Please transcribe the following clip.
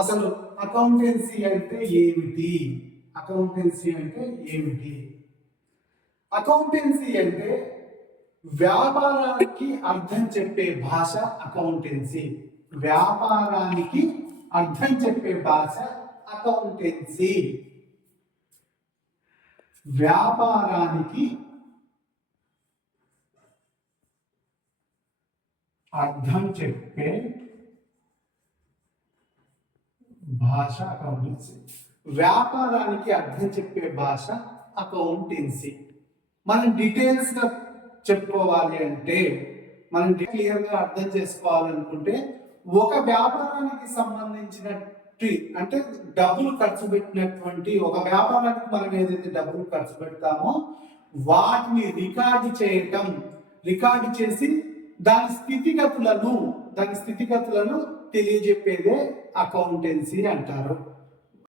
అసలు అకౌంటెన్సీ అంటే ఏమిటి? అకౌంటెన్సీ అంటే ఏమిటి? అకౌంటెన్సీ అంటే వ్యాపారానికి అర్థం చెప్పే భాష అకౌంటెన్సీ. వ్యాపారానికి అర్థం చెప్పే భాష అకౌంటెన్సీ. వ్యాపారానికి అర్థం చెప్పే భాష అకౌంటెన్సీ. వ్యాపారానికి అర్థం చెప్పే భాష అకౌంటెన్సీ. మనం డీటెయిల్స్ గా చెప్పుకోవాలి అంటే, మనం క్లియర్ గా అర్థం చేసుకోవాలనుకుంటే, ఒక వ్యాపారానికి సంబంధించిన అంటే డబ్బులు ఖర్చు పెట్టినటువంటి ఒక వ్యాపారానికి మనం ఏదైతే డబ్బులు ఖర్చు పెడతామో వాటిని రికార్డు చేసి దాని స్థితిగతులను తెలియజెప్పేదే అకౌంటెన్సీ అంటారు.